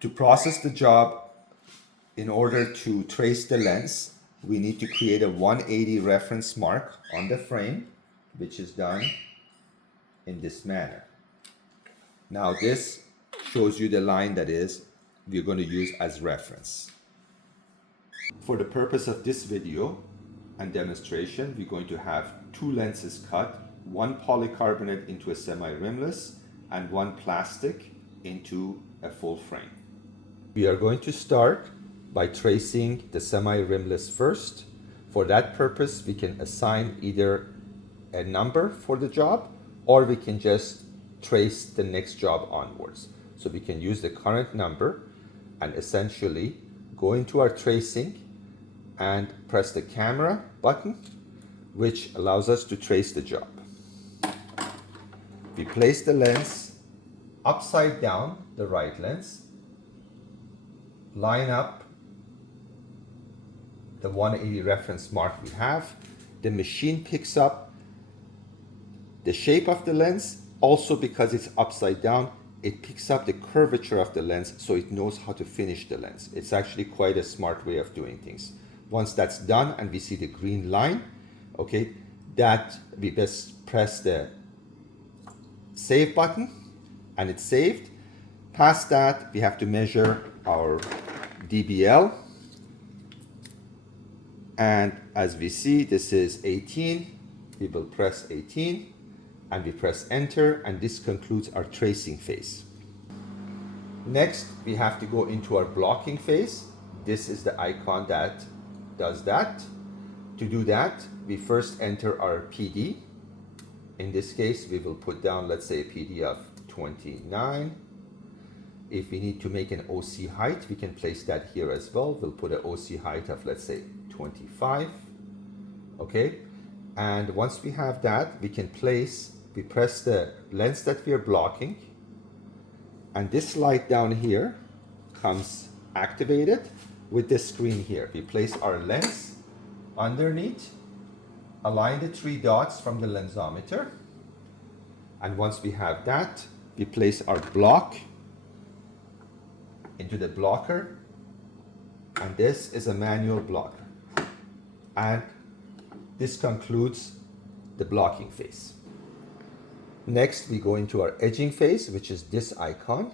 To process the job, in order to trace the lens, we need to create a 180 reference mark on the frame, which is done in this manner. Now this shows you the line that is we're going to use as reference. For the purpose of this video and demonstration, we're going to have two lenses cut, one polycarbonate into a semi-rimless and one plastic into a full frame. We are going to start by tracing the semi-rimless first. For that purpose, we can assign either a number for the job or we can just trace the next job onwards. So we can use the current number and essentially go into our tracing and press the camera button, which allows us to trace the job. We place the lens upside down, the right lens, line up the 180 reference mark we have. The machine picks up the shape of the lens. Also, because it's upside down, it picks up the curvature of the lens, so it knows how to finish the lens. It's actually quite a smart way of doing things. Once that's done and we see the green line, okay, that we just press the save button and it's saved. Past that, we have to measure our DBL. And as we see, this is 18. We will press 18 and we press enter, and this concludes our tracing phase. Next, we have to go into our blocking phase. This is the icon that does that. To do that, we first enter our PD. In this case, we will put down, let's say, a PD of 29. If we need to make an OC height, we can place that here as well. We'll put an OC height of, let's say, 25. Okay, and once we have that, we press the lens that we are blocking, and this light down here comes activated with this screen here. We place our lens underneath, align the 3 dots from the lensometer, and once we have that, we place our block into the blocker, and this is a manual blocker. And this concludes the blocking phase. Next, we go into our edging phase, which is this icon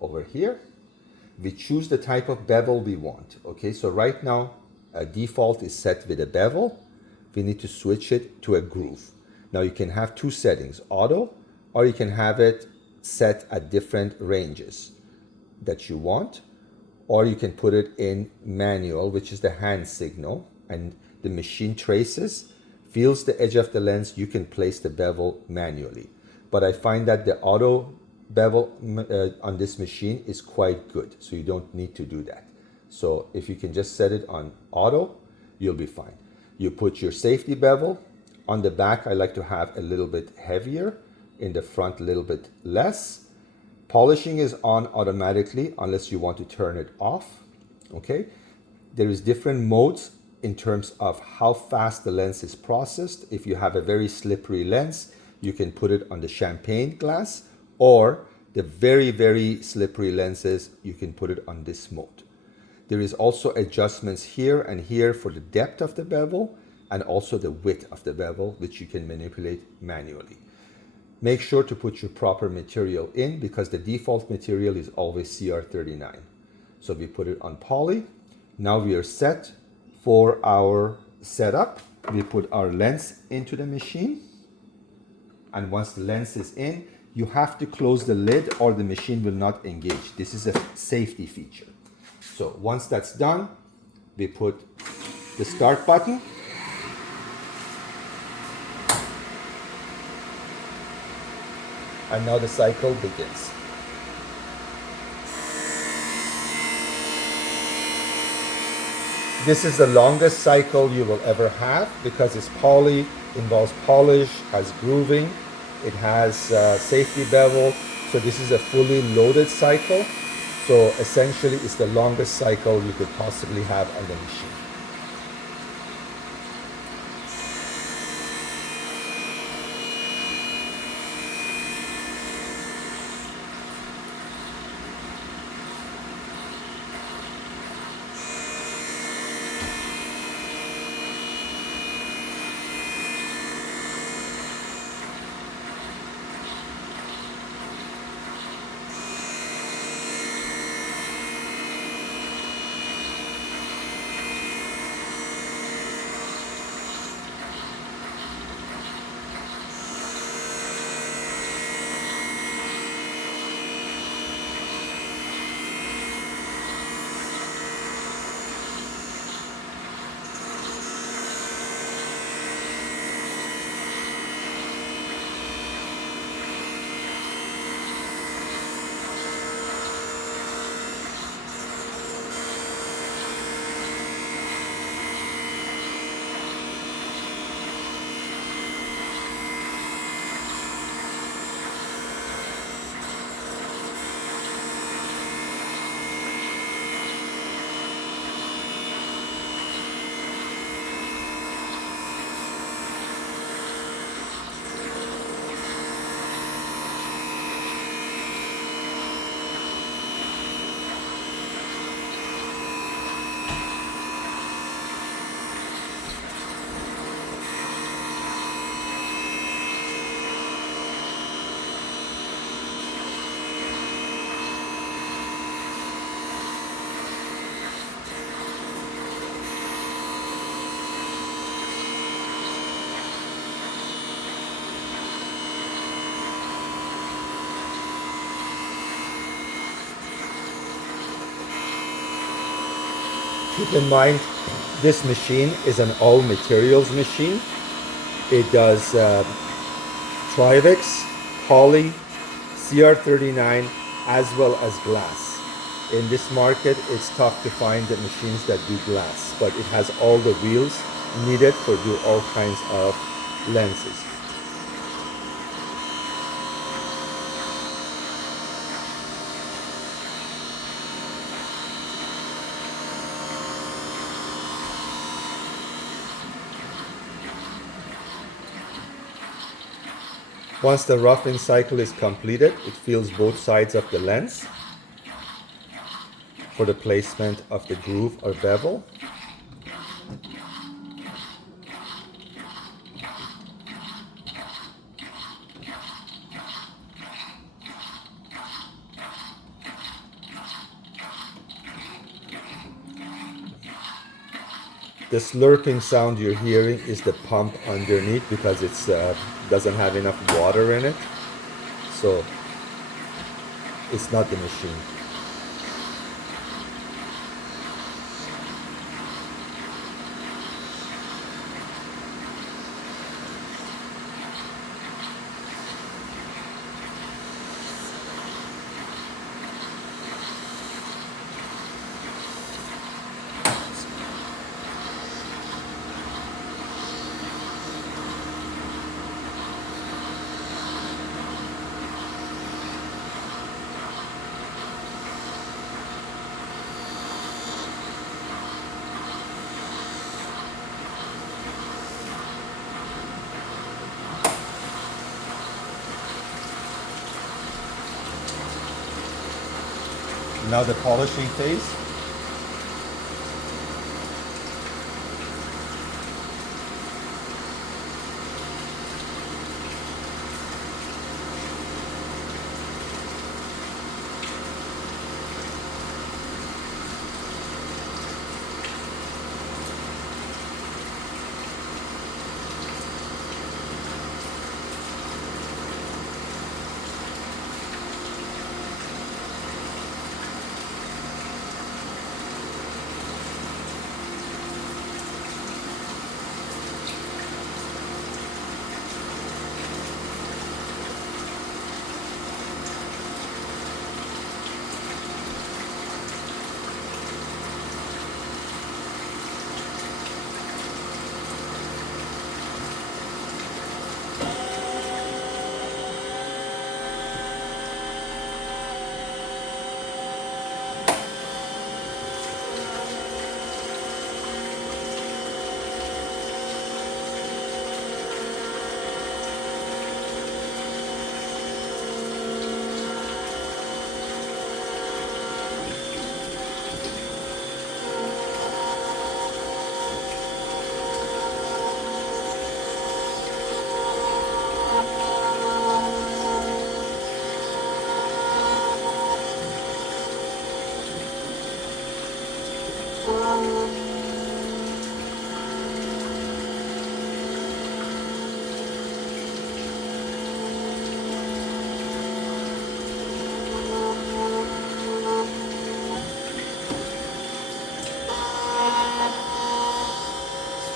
over here. We choose the type of bevel we want. Okay, so right now, default is set with a bevel. We need to switch it to a groove. Now you can have two settings, auto, or you can have it set at different ranges that you want, or you can put it in manual, which is the hand signal, and the machine traces, feels the edge of the lens. You can place the bevel manually, but I find that the auto bevel on this machine is quite good, so you don't need to do that. So if you can just set it on auto, you'll be fine. You put your safety bevel on the back. I like to have a little bit heavier, in the front a little bit less. Polishing is on automatically unless you want to turn it off. Okay, there is different modes in terms of how fast the lens is processed. If you have a very slippery lens, you can put it on the champagne glass, or the very, very slippery lenses, you can put it on this mode. There is also adjustments here and here for the depth of the bevel and also the width of the bevel, which you can manipulate manually. Make sure to put your proper material in, because the default material is always CR39. So we put it on poly. Now we are set for our setup. We put our lens into the machine, and once the lens is in, you have to close the lid or the machine will not engage. This is a safety feature. So once that's done, we put the start button, and now the cycle begins. This is the longest cycle you will ever have because it's poly, involves polish, has grooving, it has safety bevel. So this is a fully loaded cycle. So essentially it's the longest cycle you could possibly have on the machine. Keep in mind, this machine is an all materials machine. It does Trivex, poly, CR39, as well as glass. In this market, it's tough to find the machines that do glass, but it has all the wheels needed for do all kinds of lenses. Once the rough-in cycle is completed, it fills both sides of the lens for the placement of the groove or bevel. The slurping sound you're hearing is the pump underneath because it's doesn't have enough water in it, so it's not the machine. Now the polishing phase.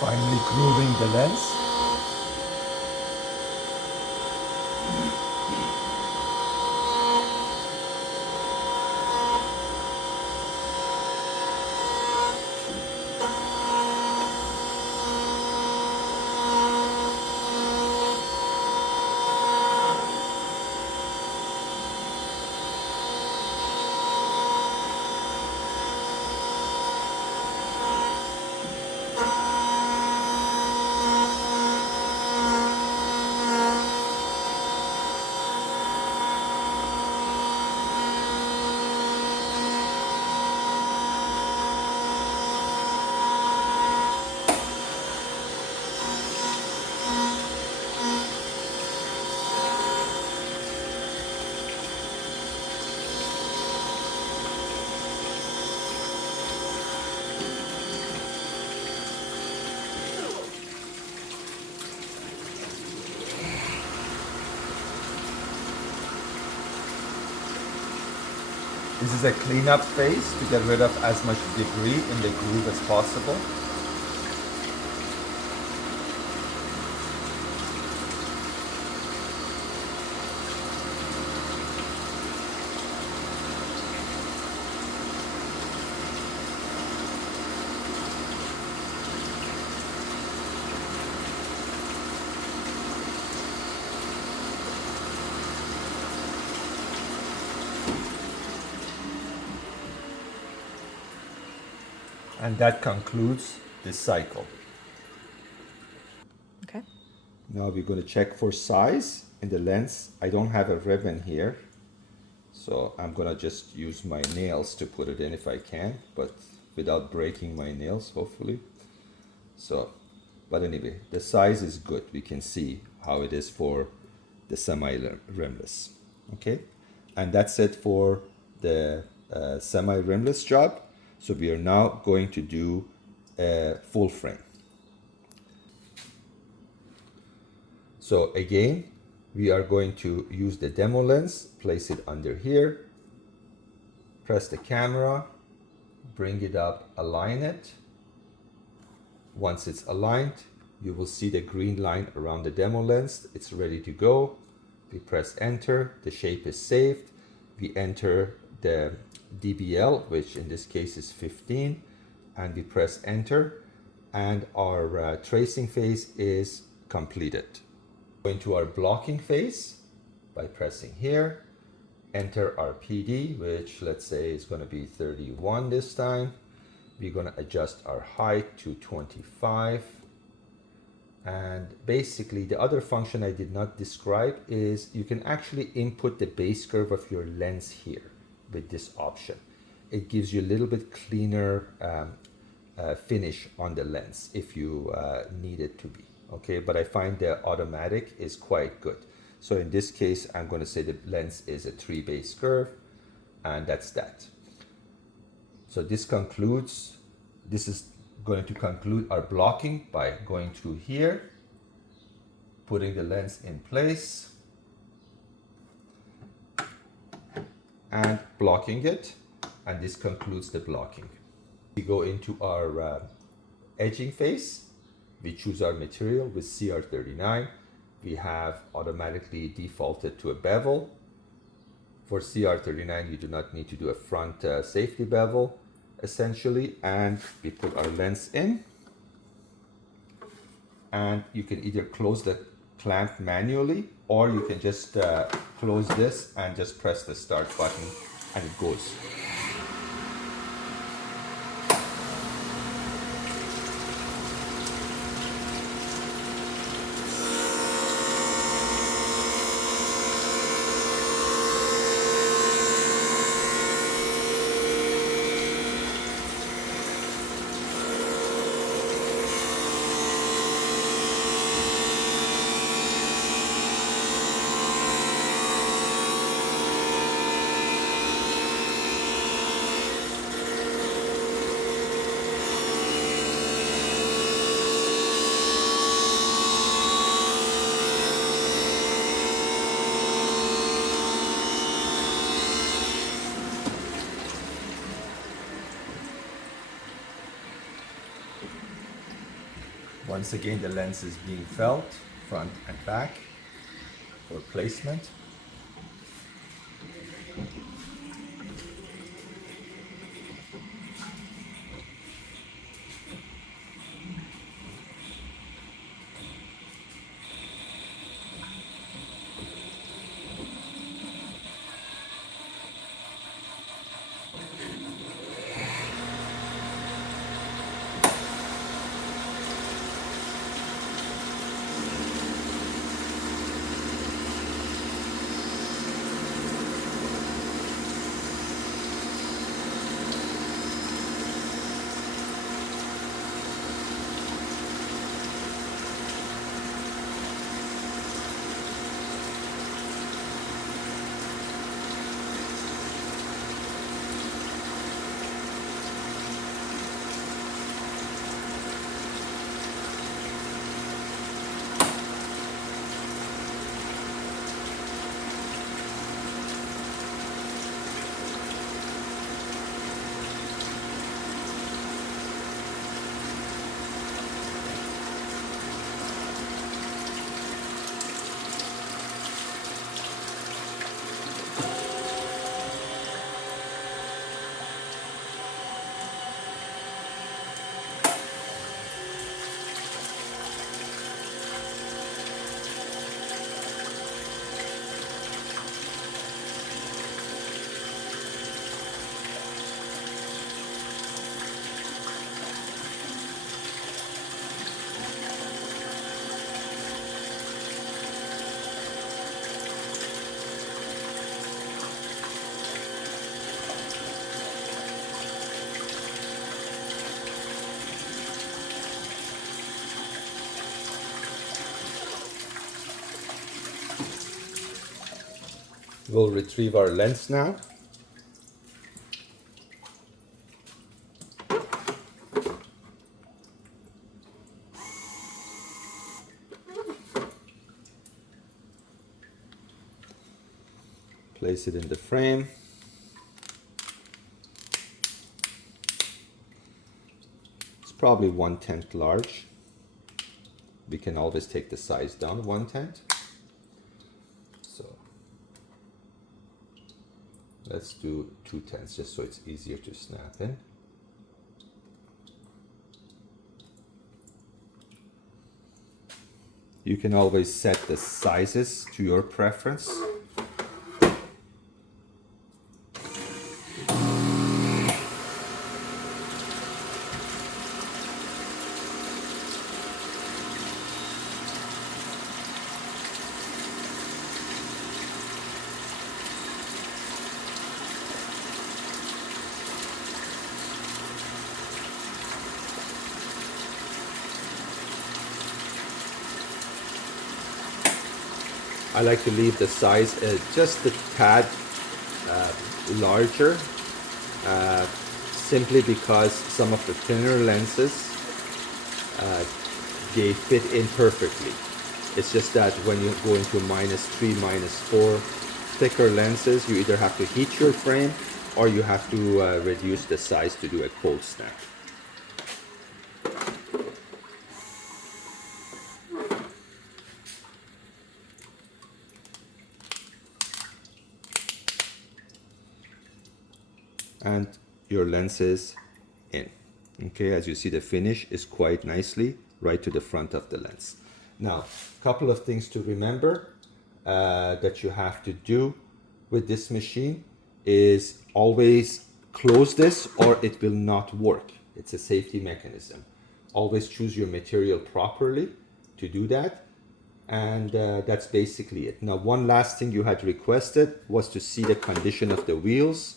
Finally grooving the lens. This is a cleanup phase to get rid of as much debris in the groove as possible. And that concludes this cycle. Okay. Now we're going to check for size in the lens. I don't have a ribbon here, so I'm going to just use my nails to put it in if I can, but without breaking my nails, hopefully. So, but anyway, the size is good. We can see how it is for the semi-rimless. Okay, and that's it for the semi-rimless job. So we are now going to do a full frame. So again, we are going to use the demo lens, place it under here, press the camera, bring it up, align it. Once it's aligned, you will see the green line around the demo lens. It's ready to go. We press enter, the shape is saved. We enter the DBL, which in this case is 15, and we press enter, and our tracing phase is completed. Go into our blocking phase by pressing here, enter our PD, which let's say is going to be 31 this time. We're going to adjust our height to 25. And basically the other function I did not describe is you can actually input the base curve of your lens here with this option. It gives you a little bit cleaner finish on the lens if you need it to be. Okay, but I find the automatic is quite good. So in this case, I'm going to say the lens is a 3 base curve, and that's that. So this is going to conclude our blocking by going through here, putting the lens in place, and blocking it, and this concludes the blocking. We go into our edging phase. We choose our material with CR39. We have automatically defaulted to a bevel. For CR39, you do not need to do a front safety bevel, essentially, and we put our lens in, and you can either close the clamp manually, or you can just close this and just press the start button and it goes. Once again, the lens is being felt front and back for placement. We'll retrieve our lens now. Place it in the frame. It's probably 1/10 large. We can always take the size down 1/10. So let's do 2/10 just so it's easier to snap in. You can always set the sizes to your preference. I like to leave the size just a tad larger, simply because some of the thinner lenses, they fit in perfectly. It's just that when you go into -3, -4 thicker lenses, you either have to heat your frame or you have to reduce the size to do a cold snap. And your lens is in. Okay, as you see, the finish is quite nicely right to the front of the lens. Now, a couple of things to remember that you have to do with this machine is always close this or it will not work. It's a safety mechanism. Always choose your material properly to do that. And that's basically it. Now, one last thing you had requested was to see the condition of the wheels.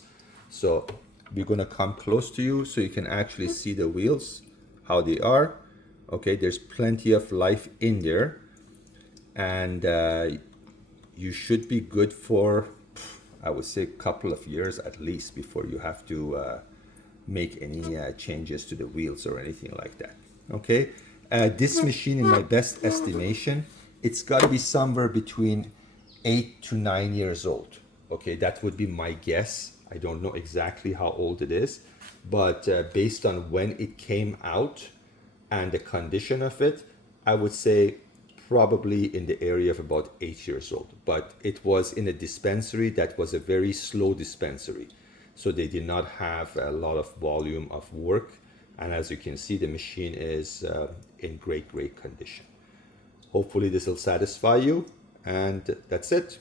So we're gonna come close to you so you can actually see the wheels, how they are. Okay, there's plenty of life in there. And you should be good for, I would say, a couple of years at least before you have to make any changes to the wheels or anything like that. Okay, this machine, in my best estimation, it's got to be somewhere between 8 to 9 years old. Okay, that would be my guess. I don't know exactly how old it is, but based on when it came out and the condition of it, I would say probably in the area of about 8 years old. But it was in a dispensary that was a very slow dispensary. So they did not have a lot of volume of work. And as you can see, the machine is in great condition. Hopefully this will satisfy you. And that's it.